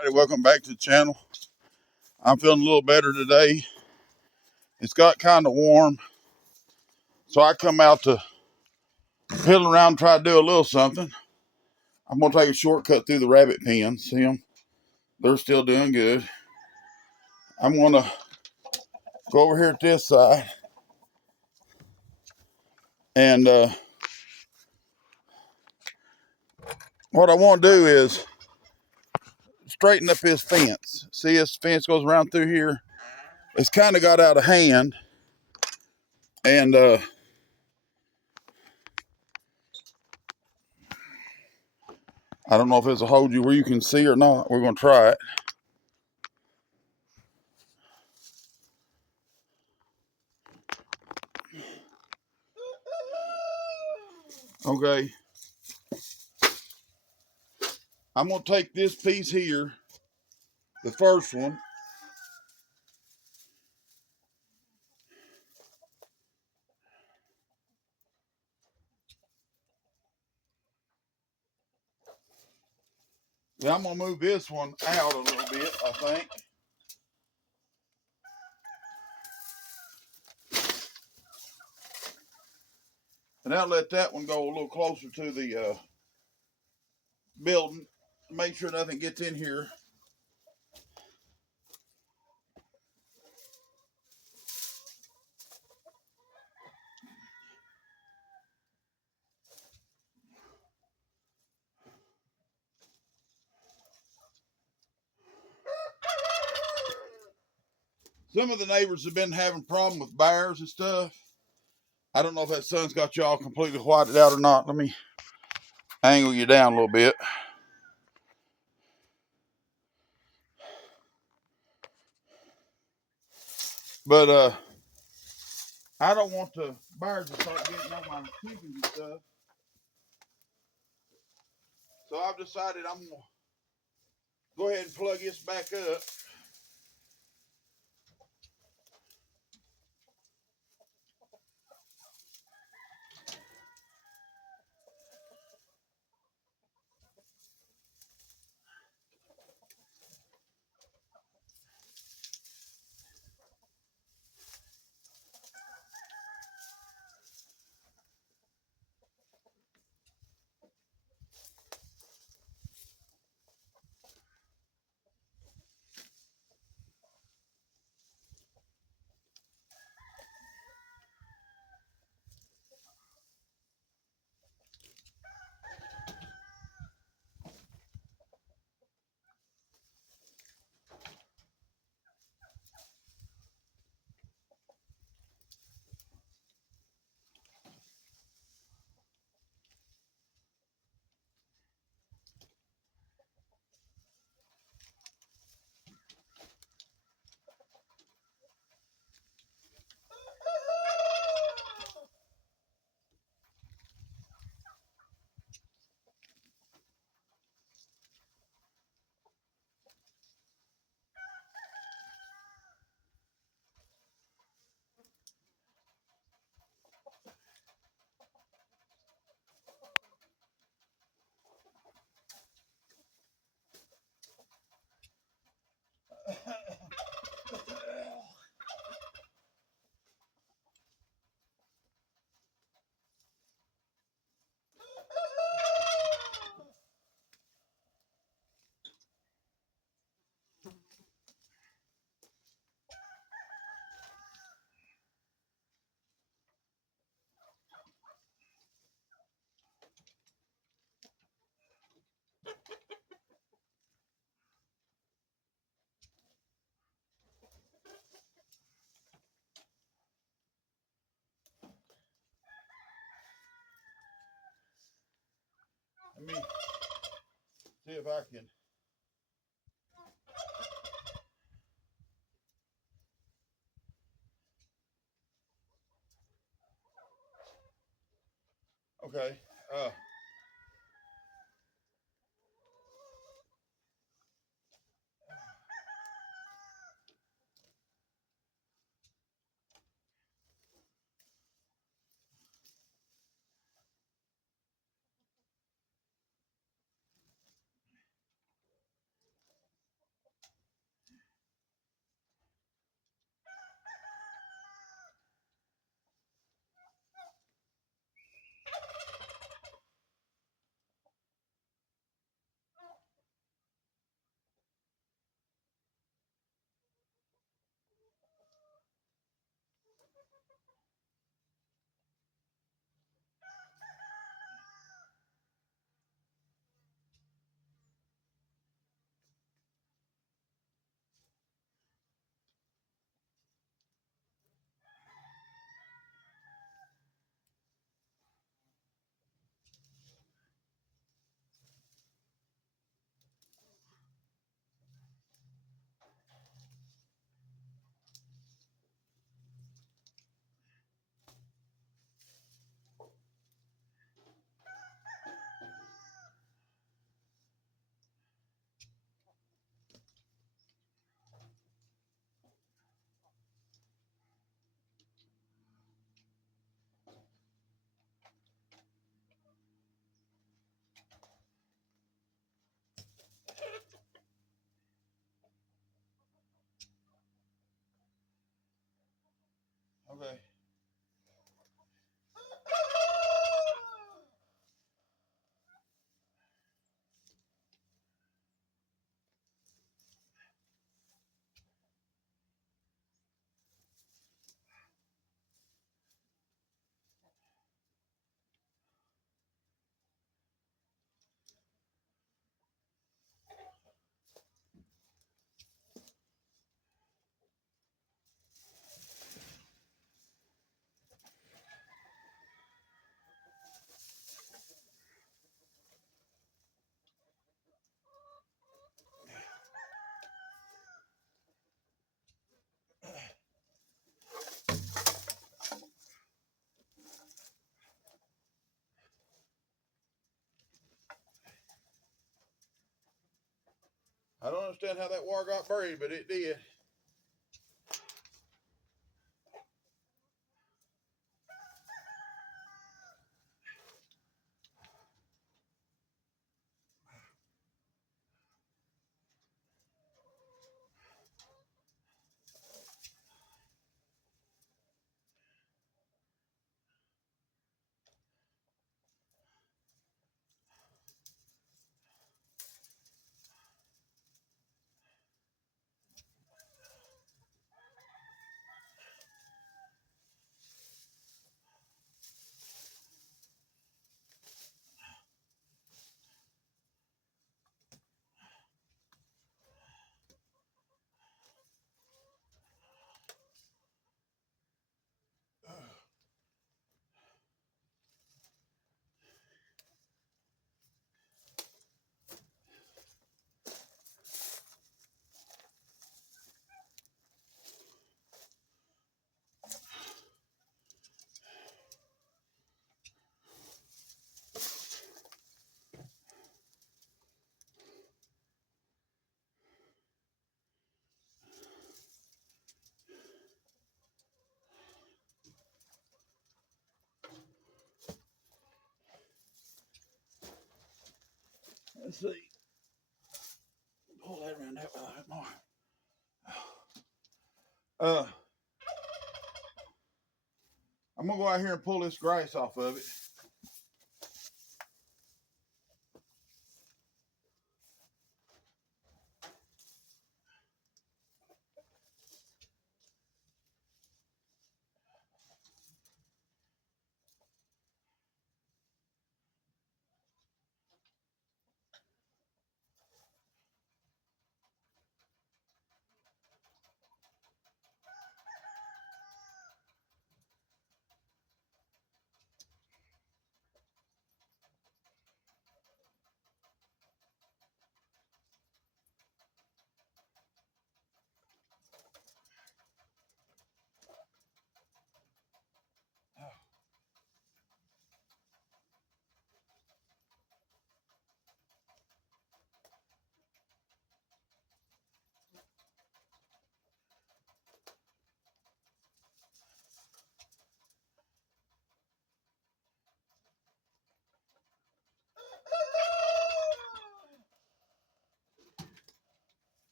Hey, welcome back to the channel. I'm feeling a little better today. It's got kind of warm, so I come out to piddle around and try to do a little something. I'm gonna take a shortcut through the rabbit pens. See them? They're still doing good. I'm gonna go over here at this side, and what I want to do is straighten up his fence. See, his fence goes around through here. It's kind of got out of hand, and I don't know if it's a hold you where you can see or not. We're gonna try it. Okay. I'm gonna take this piece here, the first one. Then I'm gonna move this one out a little bit, I think. And I'll let that one go a little closer to the building. Make sure nothing gets in here. Some of the neighbors have been having problem with bears and stuff. I don't know if that sun's got y'all completely whited out or not. Let me angle you down a little bit. But I don't want the bears to start getting on my chickens and stuff. So I've decided I'm gonna go ahead and plug this back up. Let me see if I can. Okay. I don't understand how that wire got buried, but it did. Let's see. Pull that around that way a bit more. I'm gonna go out here and pull this grass off of it.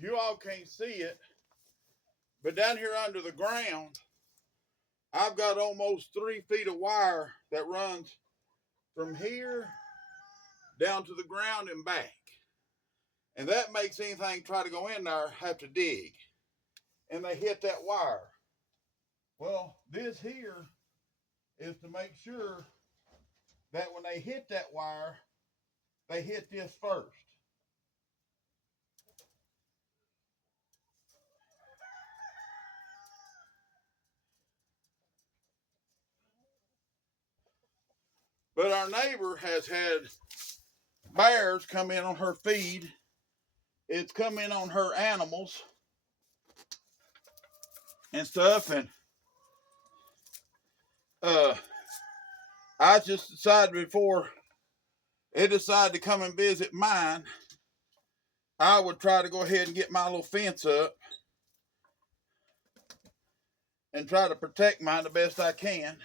You all can't see it, but down here under the ground, I've got almost 3 feet of wire that runs from here down to the ground and back. And that makes anything try to go in there have to dig. And they hit that wire. Well, this here is to make sure that when they hit that wire, they hit this first. But our neighbor has had bears come in on her feed. It's come in on her animals. and stuff, and I just decided before it decided to come and visit mine, I would try to go ahead and get my little fence up and try to protect mine the best I can.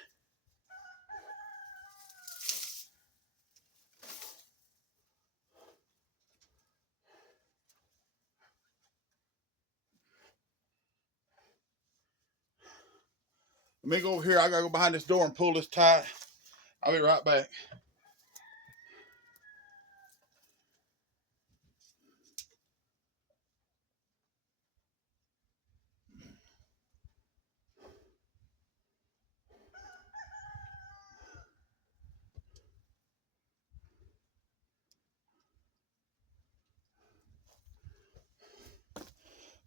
Let me go over here. I gotta go behind this door and pull this tie. I'll be right back.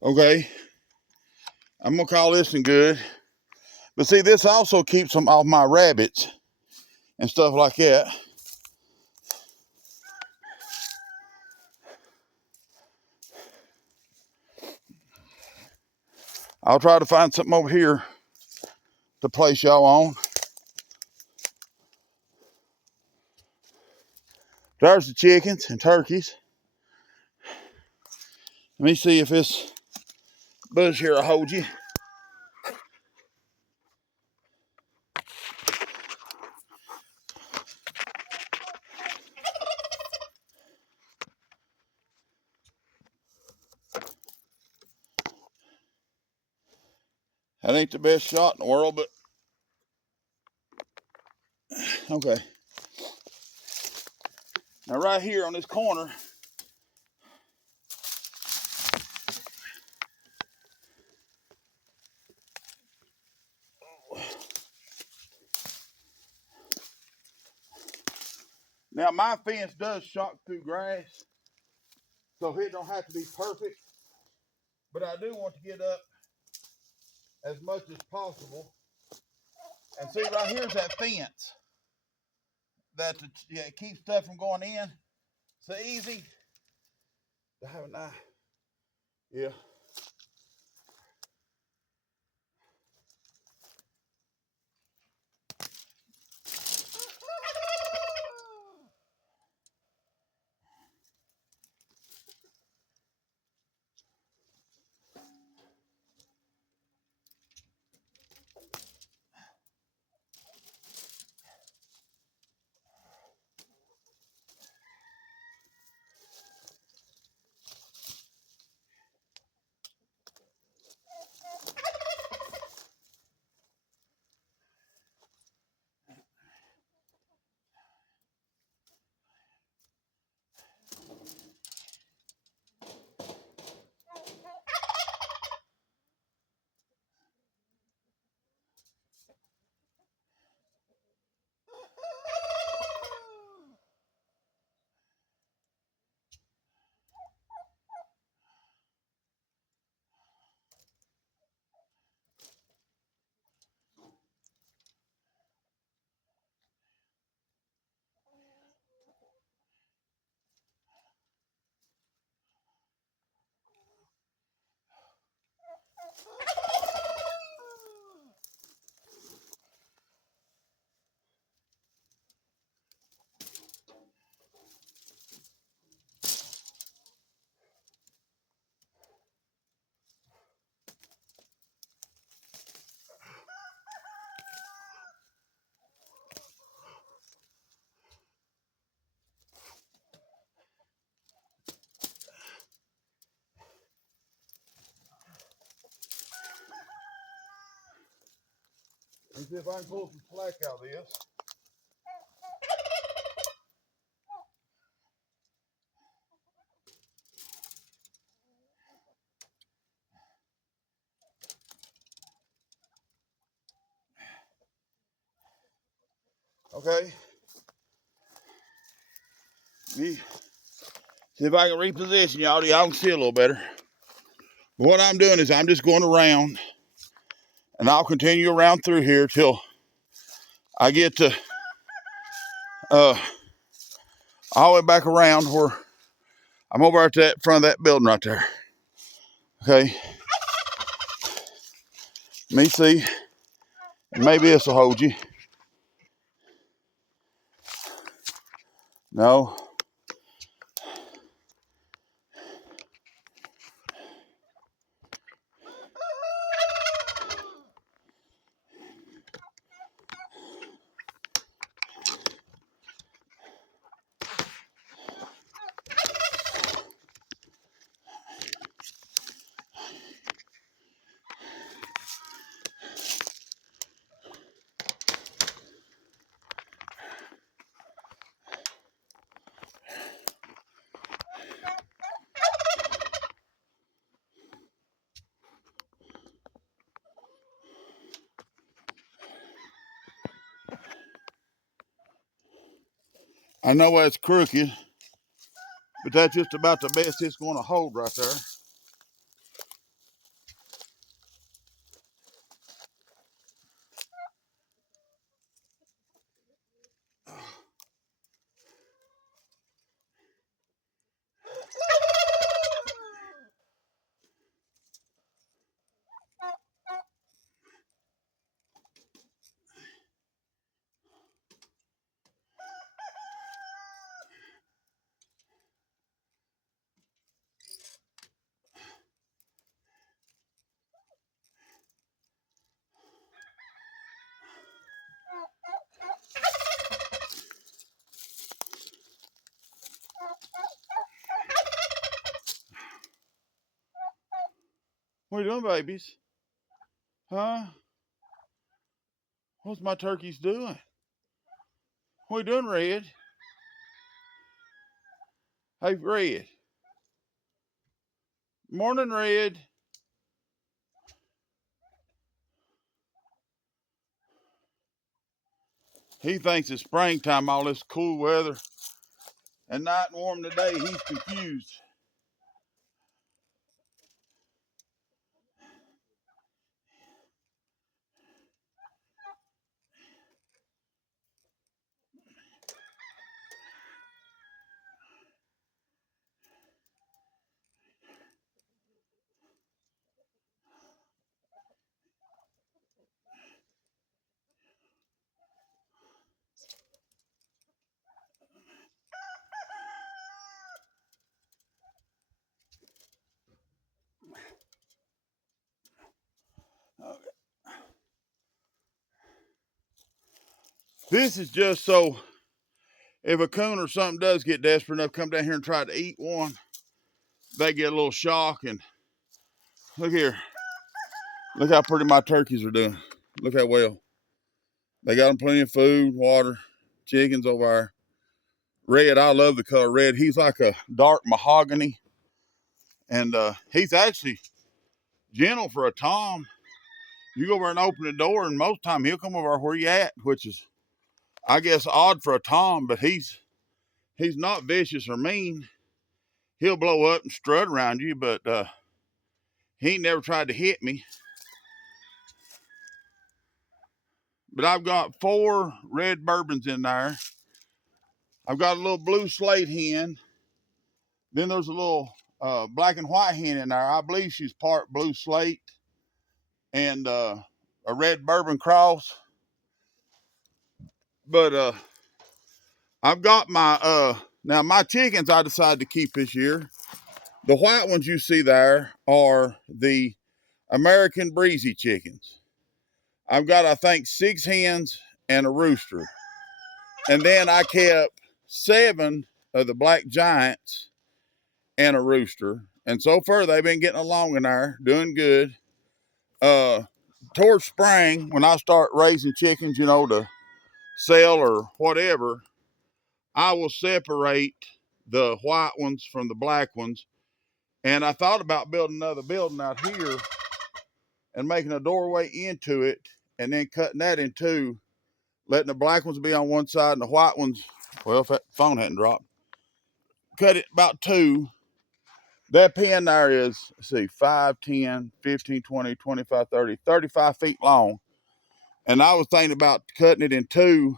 Okay, I'm gonna call this one good. But see, this also keeps them off my rabbits and stuff like that. I'll try to find something over here to place y'all on. There's the chickens and turkeys. Let me see if this bush here will hold you. That ain't the best shot in the world, but okay. Now right here on this corner, now my fence does shock through grass, so it don't have to be perfect, but I do want to get up as much as possible. And see, right here's that fence that keeps stuff from going in. So easy to have a knife. Yeah. Let's see if I can pull some slack out of this. Okay. See if I can reposition y'all. Y'all can see a little better. What I'm doing is I'm just going around, and I'll continue around through here till I get to all the way back around where I'm over at that front of that building right there. Okay. Let me see. Maybe this will hold you. No. I know that's crooked, but that's just about the best it's going to hold right there. What are you doing, babies? Huh? What's my turkeys doing? What are you doing, Red? Hey, Red. Morning, Red. He thinks it's springtime, all this cool weather. And night and warm today, he's confused. Okay. This is just so if a coon or something does get desperate enough to come down here and try to eat one, they get a little shock. And look here. Look how pretty my turkeys are doing. Look how well. They got them plenty of food, water, chickens over there. Red, I love the color red. He's like a dark mahogany. And he's actually gentle for a tom. You go over and open the door, and most of the time he'll come over where you at, which is, I guess, odd for a tom, but he's not vicious or mean. He'll blow up and strut around you, but he ain't never tried to hit me. But I've got 4 red bourbons in there. I've got a little blue slate hen. Then there's a little black and white hen in there. I believe she's part blue slate and a red bourbon cross. But I've got my now my chickens I decided to keep this year. The white ones you see there are the American breezy chickens. I've got, I think, 6 hens and a rooster. And then I kept 7 of the black giants and a rooster. And so far, they've been getting along in there, doing good. Towards spring, when I start raising chickens, to sell or whatever, I will separate the white ones from the black ones. And I thought about building another building out here and making a doorway into it and then cutting that in 2, letting the black ones be on one side and the white ones, well, if that phone hadn't dropped, cut it about 2. That pen there is, let's see, 5, 10, 15, 20, 25, 30, 35 feet long. And I was thinking about cutting it in 2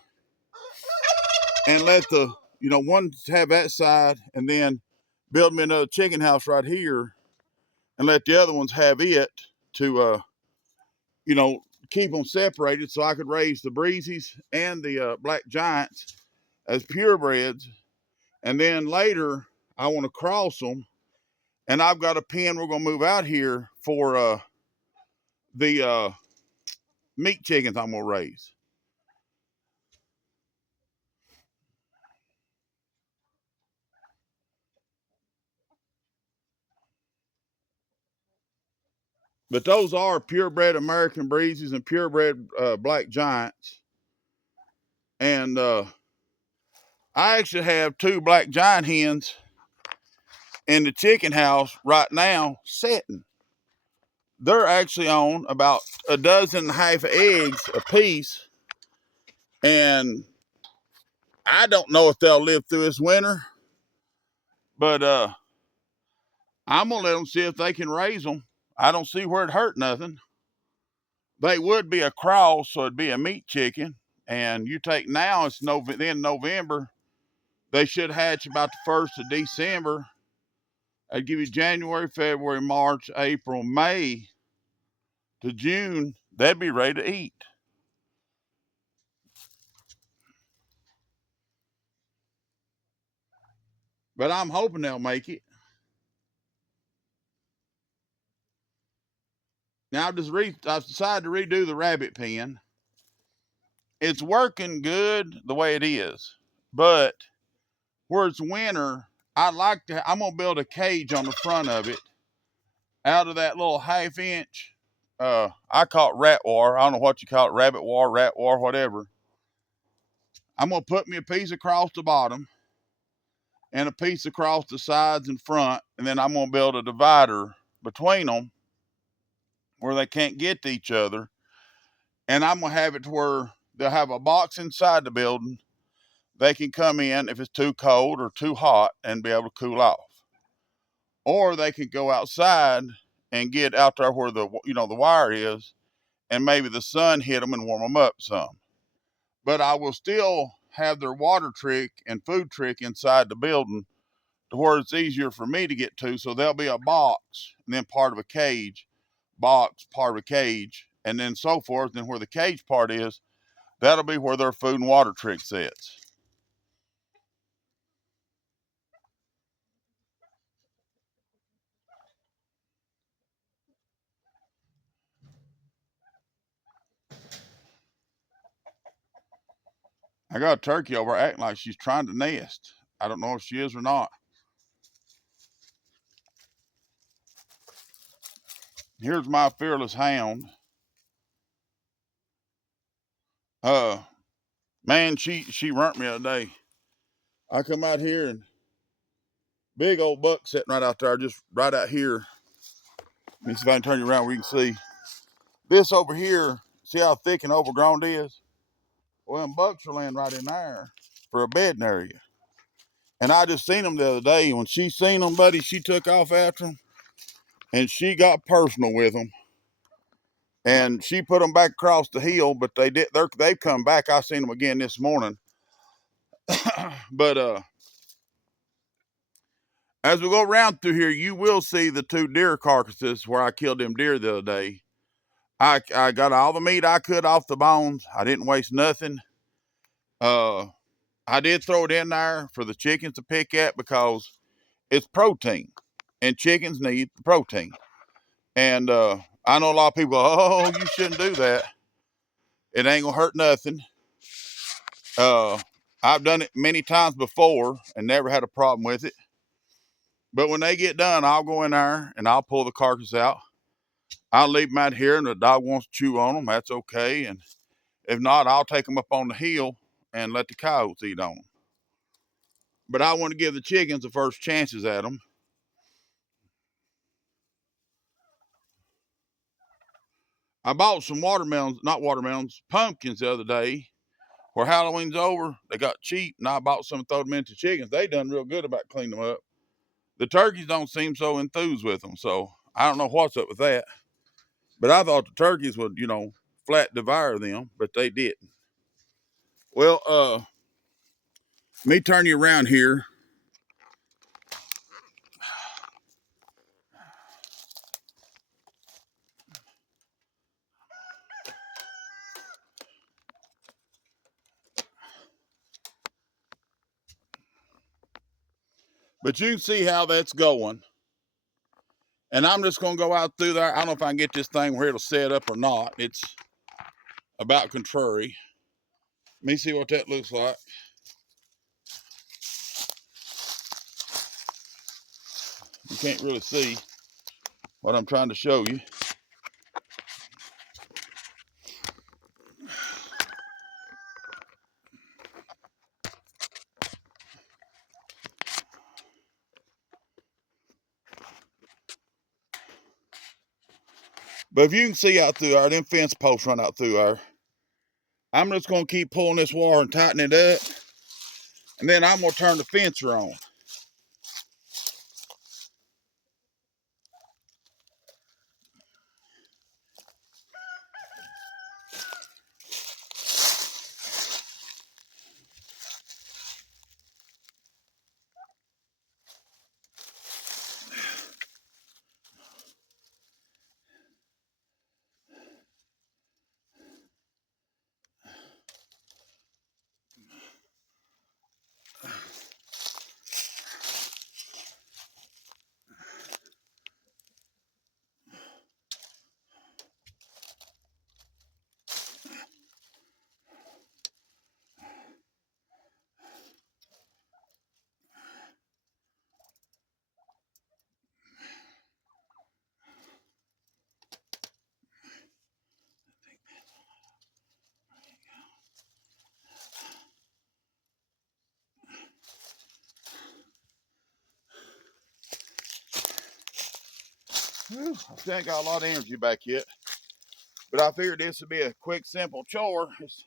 and let the, one have that side and then build me another chicken house right here and let the other ones have it to, you know, keep them separated so I could raise the Breezies and the Black Giants as purebreds. And then later, I want to cross them. And I've got a pen we're going to move out here for the meat chickens I'm going to raise. But those are purebred American Breezies and purebred Black Giants. And I actually have 2 Black Giant hens in the chicken house right now setting. They're actually on about 12.5 eggs a piece. And I don't know if they'll live through this winter, but I'm going to let them see if they can raise them. I don't see where it hurt nothing. They would be a cross, so it'd be a meat chicken. And you take now, it's then November. They should hatch about the 1st of December. I'd give you January, February, March, April, May to June. They'd be ready to eat. But I'm hoping they'll make it. Now I've decided to redo the rabbit pen. It's working good the way it is, but where it's winter, I'm gonna build a cage on the front of it out of that little 1/2 inch. I call it rat wire. I don't know what you call it, rabbit wire, rat wire, whatever. I'm gonna put me a piece across the bottom and a piece across the sides and front, and then I'm gonna build a divider between them where they can't get to each other. And I'm gonna have it to where they'll have a box inside the building. They can come in if it's too cold or too hot and be able to cool off. Or they can go outside and get out there where the wire is, and maybe the sun hit them and warm them up some. But I will still have their water trick and food trick inside the building to where it's easier for me to get to. So there'll be a box and then part of a cage, box, part of a cage, and then so forth. And where the cage part is, that'll be where their food and water trick sits. I got a turkey over acting like she's trying to nest. I don't know if she is or not. Here's my fearless hound. Man, she burnt me the other day. I come out here and big old buck sitting right out there, just right out here. Let me see if I can turn you around where you can see. This over here, see how thick and overgrown it is? Well, them bucks are laying right in there for a bedding area. And I just seen them the other day. When she seen them, buddy, she took off after them and she got personal with them. And she put them back across the hill, but they've come back. I seen them again this morning. But as we go around through here, you will see the 2 deer carcasses where I killed them deer the other day. I got all the meat I could off the bones. I didn't waste nothing. I did throw it in there for the chickens to pick at because it's protein, and chickens need protein. And I know a lot of people, oh, you shouldn't do that. It ain't gonna hurt nothing. I've done it many times before and never had a problem with it. But when they get done, I'll go in there and I'll pull the carcass out. I'll leave them out here, and the dog wants to chew on them. That's okay. And if not, I'll take them up on the hill and let the coyotes eat on them. But I want to give the chickens the first chances at them. I bought some pumpkins the other day. Where Halloween's over, they got cheap, and I bought some and throw them into chickens. They done real good about cleaning them up. The turkeys don't seem so enthused with them, so I don't know what's up with that. But I thought the turkeys would, flat devour them, but they didn't. Well, let me turn you around here. But you can see how that's going. And I'm just going to go out through there. I don't know if I can get this thing where it'll set up or not. It's about contrary. Let me see what that looks like. You can't really see what I'm trying to show you. But if you can see out through there, them fence posts run out through there. I'm just going to keep pulling this wire and tightening it up. And then I'm going to turn the fencer on. Whew, I still ain't got a lot of energy back yet. But I figured this would be a quick, simple chore. It's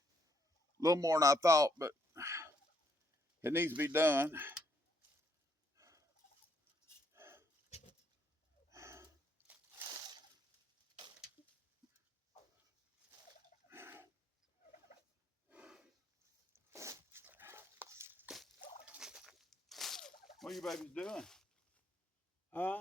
a little more than I thought, but it needs to be done. What are you babies doing? Huh?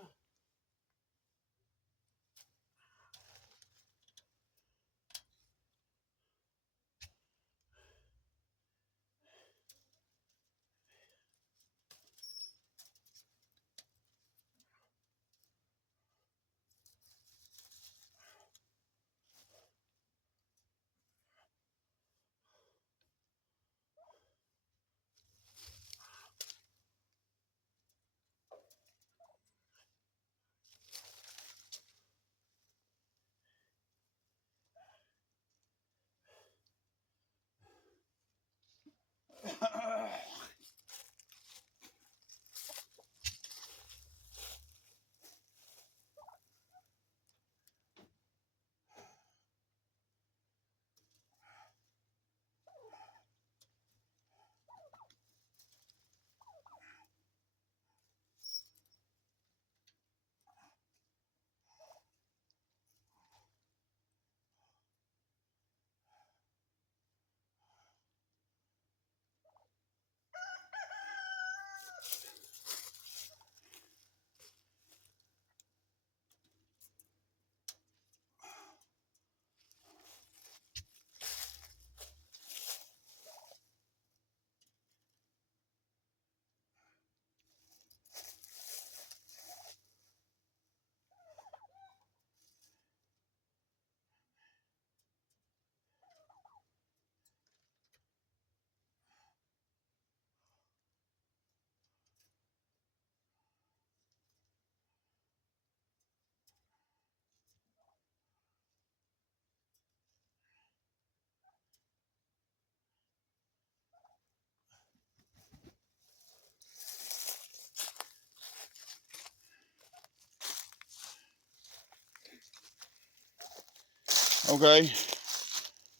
Okay,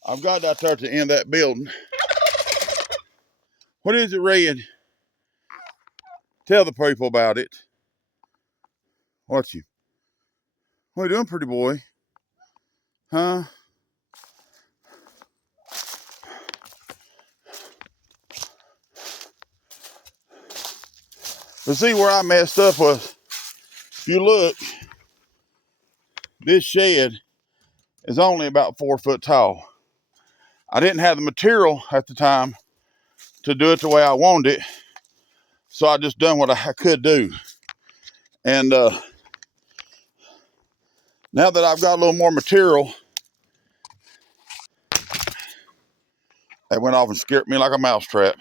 I've got that there at the end of that building. What is it, Red? Tell the people about it. What are you doing, pretty boy? Huh? But see where I messed up was, if you look, this shed is only about 4 foot tall. I didn't have the material at the time to do it the way I wanted it. So I just done what I could do. And now that I've got a little more material, that went off and scared me like a mousetrap.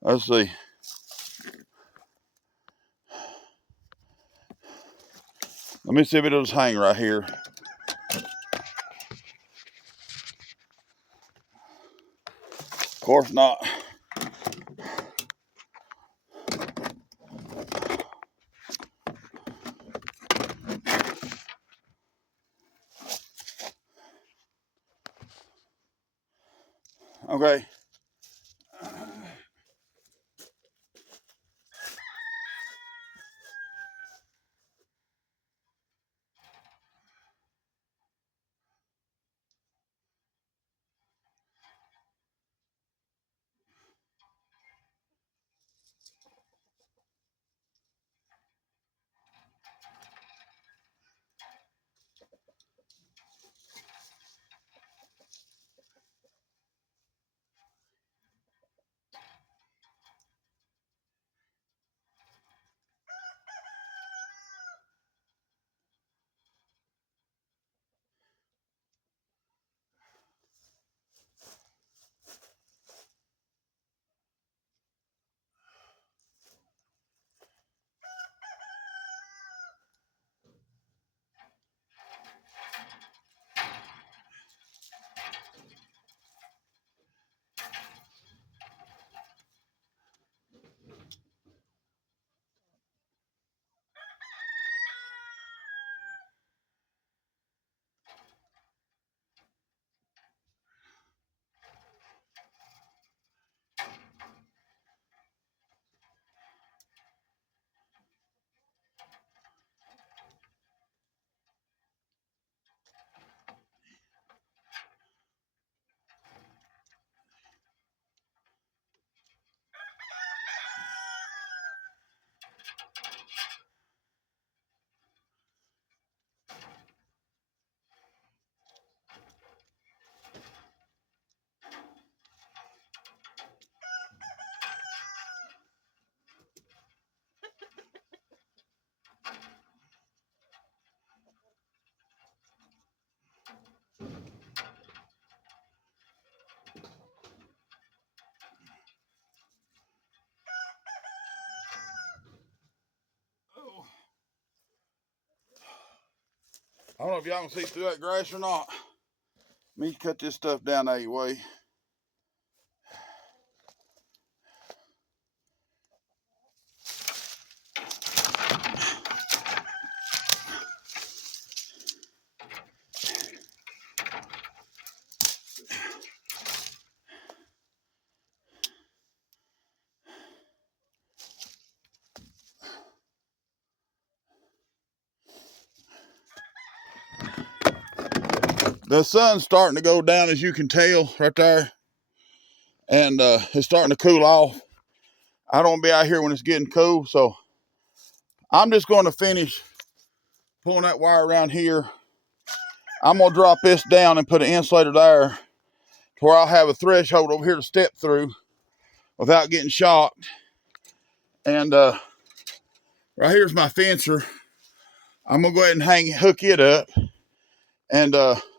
Let's see. Let me see if it'll just hang right here. Of course not. Okay. I don't know if y'all can see through that grass or not. Let me cut this stuff down out of your way. The sun's starting to go down, as you can tell right there. And it's starting to cool off. I don't want to be out here when it's getting cool, so I'm just going to finish pulling that wire around here. I'm going to drop this down and put an insulator there to where I'll have a threshold over here to step through without getting shocked. And right here's my fencer. I'm going to go ahead and hook it up. And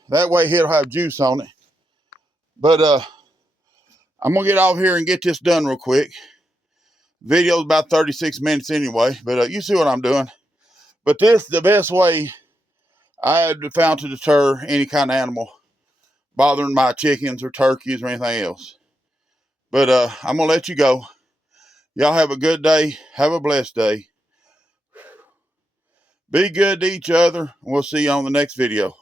that way it'll have juice on it. But I'm going to get off here and get this done real quick. Video's about 36 minutes anyway, but you see what I'm doing. But this is the best way I have found to deter any kind of animal bothering my chickens or turkeys or anything else. But I'm going to let you go. Y'all have a good day. Have a blessed day. Be good to each other. We'll see you on the next video.